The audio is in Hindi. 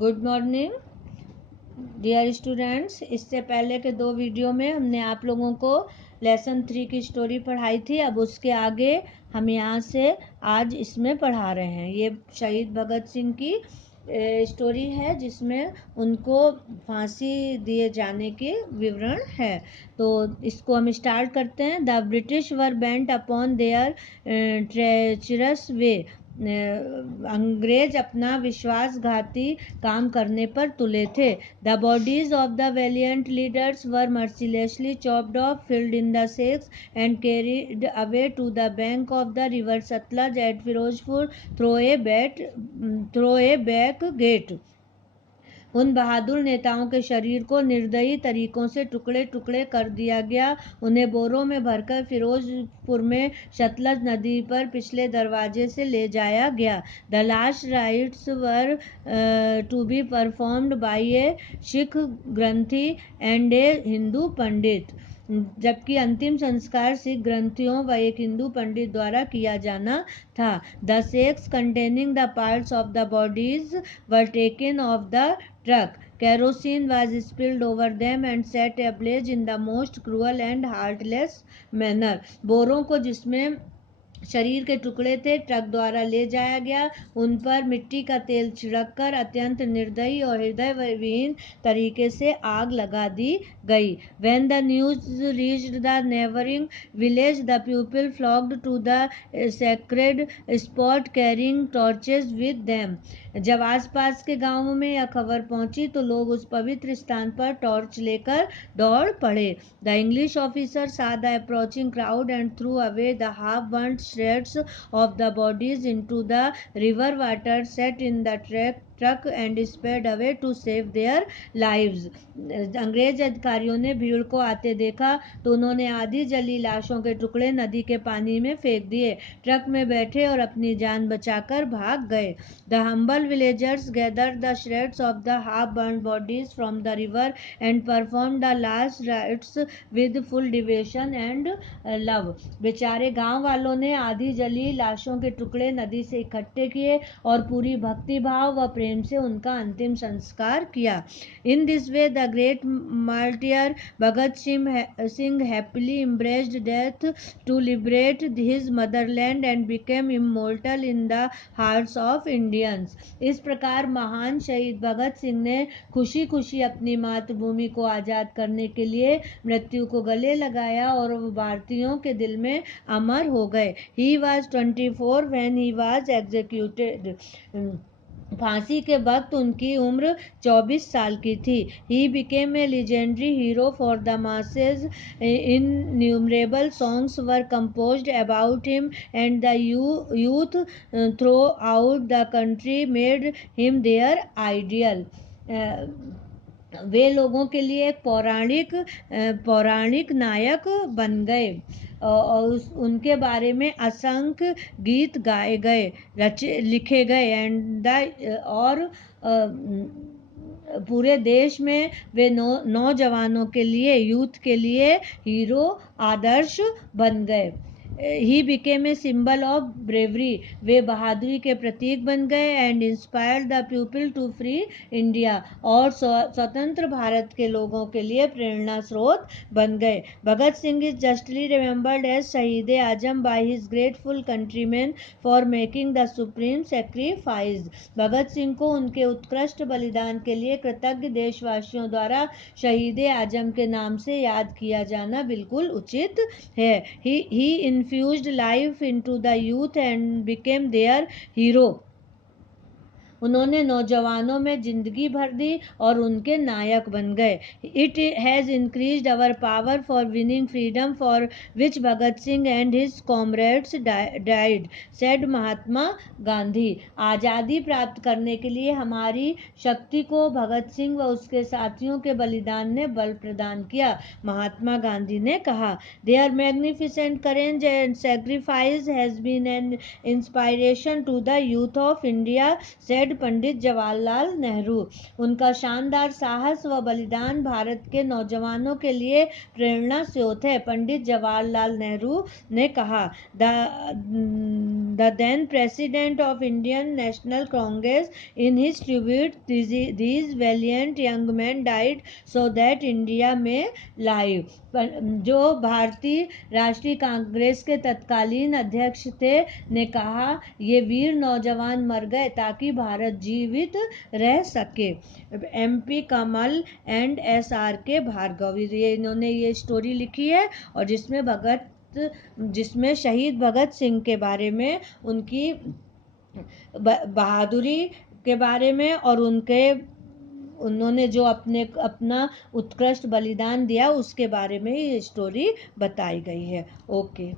Good morning dear students. इससे पहले के 2 वीडियो में हमने आप लोगों को लेसन 3 की स्टोरी पढ़ाई थी। अब उसके आगे हम यहाँ से आज इसमें पढ़ा रहे हैं। ये शहीद भगत सिंह की स्टोरी है जिसमें उनको फांसी दिए जाने के विवरण है। तो इसको हम स्टार्ट करते हैं। The British were bent upon their treacherous way. अंग्रेज अपना विश्वासघाती काम करने पर तुले थे। The bodies of the valiant leaders were mercilessly chopped off, filled in the sacks and carried away to the bank of the river Sutlej at Ferozepur through a back gate. उन बहादुर नेताओं के शरीर को निर्दयी तरीकों से टुकड़े टुकड़े कर दिया गया। उन्हें बोरों में भरकर फिरोजपुर में सतलज नदी पर पिछले दरवाजे से ले जाया गया। The last rites were to be performed by a Sikh granthi and a Hindu pandit, जबकि अंतिम संस्कार सिख ग्रंथियों व एक हिंदू पंडित द्वारा किया जाना था। The sex containing the parts of the bodies were taken of the truck. Kerosene was spilled over them and set ablaze in the most cruel and heartless manner. बोरों को जिसमें शरीर के टुकड़े थे ट्रक द्वारा ले जाया गया। उन पर मिट्टी का तेल छिड़ककर अत्यंत निर्दयी और हृदयविहीन तरीके से आग लगा दी गई। When the news reached the neighboring village, the people flocked to the sacred spot carrying torches with them. जब आसपास के गांवों में यह खबर पहुंची तो लोग उस पवित्र स्थान पर टॉर्च लेकर दौड़ पड़े। The English officer saw the approaching crowd and threw away the half-burnt shreds of the bodies into the river water, set in the truck and sped away to save their lives. अंग्रेज अधिकारियों ने भीड़ को आते देखा तो उन्होंने आधी जली लाशों के टुकड़े नदी के पानी में फेंक दिए, ट्रक में बैठे और अपनी जान बचाकर भाग गए। The humble villagers gathered the shreds of the half-burnt bodies from the river and performed the last rites with full devotion and love. बेचारे गांव वालों ने आधी जली लाशों के टुकड़े नदी से इकट्ठे किए और पूरी भक्ति भाव व प्रेम से उनका अंतिम संस्कार किया। In this way, the great martyr Bhagat Singh happily embraced death to liberate his motherland and became immortal in the hearts of Indians. इस प्रकार महान शहीद भगत सिंह ने खुशी खुशी अपनी मातृभूमि को आज़ाद करने के लिए मृत्यु को गले लगाया और वो भारतीयों के दिल में अमर हो गए। He was 24 when he was executed. फांसी के वक्त उनकी उम्र 24 साल की थी। He became a legendary hero for the masses. Innumerable songs were composed about him and the youth throughout the country made him their ideal. वे लोगों के लिए एक पौराणिक नायक बन गए और उनके बारे में असंख्य गीत गाए गए, लिखे गए और पूरे देश में वे नौजवानों के लिए, यूथ के लिए हीरो आदर्श बन गए। He became a symbol of bravery. वे बहादुरी के प्रतीक बन गए and inspired the people to free India. और स्वतंत्र भारत के लोगों के लिए प्रेरणा स्रोत बन गए। Bhagat Singh is justly remembered as शहीद आजम by his grateful countrymen for making the supreme sacrifice. Bhagat Singh को उनके उत्कृष्ट बलिदान के लिए कृतज्ञ देशवासियों द्वारा शहीद आजम के नाम से याद किया जाना बिल्कुल उचित है। He infused life into the youth and became their hero. उन्होंने नौजवानों में जिंदगी भर दी और उनके नायक बन गए। It has increased our power for winning freedom for which Bhagat Singh and his comrades died, said Mahatma Gandhi. आज़ादी प्राप्त करने के लिए हमारी शक्ति को भगत सिंह व उसके साथियों के बलिदान ने बल प्रदान किया, महात्मा गांधी ने कहा। Their magnificent courage and sacrifice has been an inspiration to the youth of India, said head Pandit Jawaharlal Nehru. उनका शानदार साहस व बलिदान भारत के नौजवानों के लिए प्रेरणा स्रोत है। पंडित जवाहरलाल नेहरू ने कहा, the then president of Indian National Congress in his tribute, these valiant young men died so that India may live। जो भारतीय राष्ट्रीय कांग्रेस के तत्कालीन अध्यक्ष थे ने कहा, ये वीर नौजवान मर गए ताकि भारत जीवित रह सके। MP Kamal and SRK Bhargav, ये इन्होंने ये स्टोरी लिखी है और जिसमें शहीद भगत सिंह के बारे में, उनकी बहादुरी के बारे में और उन्होंने जो अपना उत्कृष्ट बलिदान दिया उसके बारे में ये स्टोरी बताई गई है। ओके।